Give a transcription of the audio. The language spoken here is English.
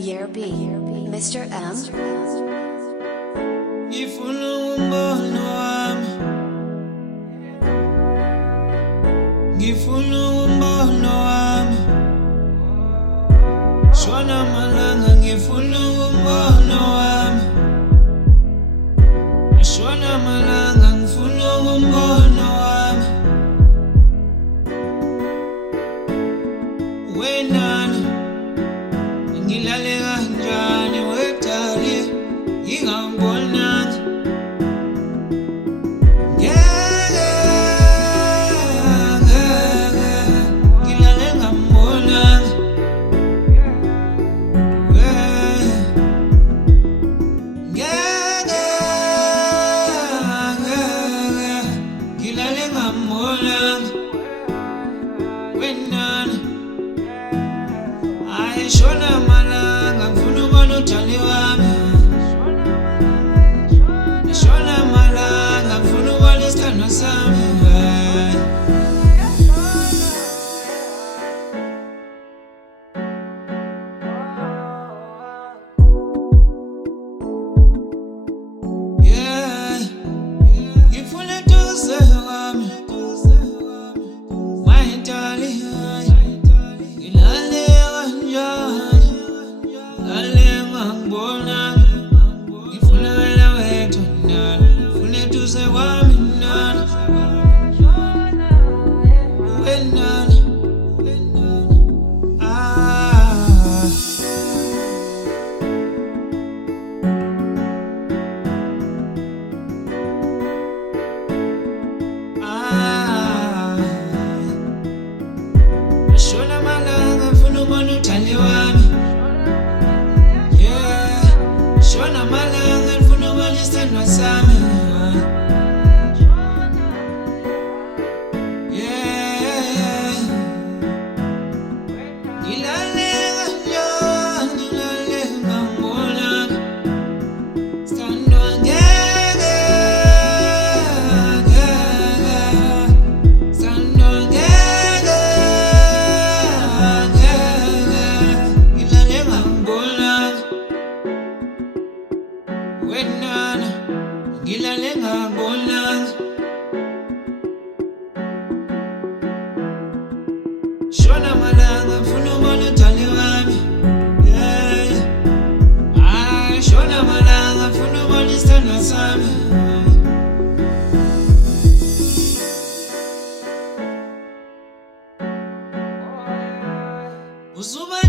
year B, Mr. M. Ngifuna umbono wami, ngifuna umbono wami, shona malanga ngifuna umbono wami, shona malanga ngifuna umbono wami. Wenani ngilale kanjani wedali ngingambonanga. Shona malanga ngifuna ubona utshani wami, shona malanga ngifuna ubona isithandwa sami. Yeah, ngifuna eduze kwami, my darling. Shona malanga ngifuna ubona utshani wami, yeah, shona malanga ngifuna ubona isithandwa sami, yeah, ngilale kanjani, ngilale ngambonanga, sithandwa ngeke, sithandwa ngeke, ngilale ngambonanga. Wenana ngilale ngambonanga, shona malanga ngifuna ubona utshani wami, yeah, shona malanga ngifuna ubona isithandwa sami. Usuba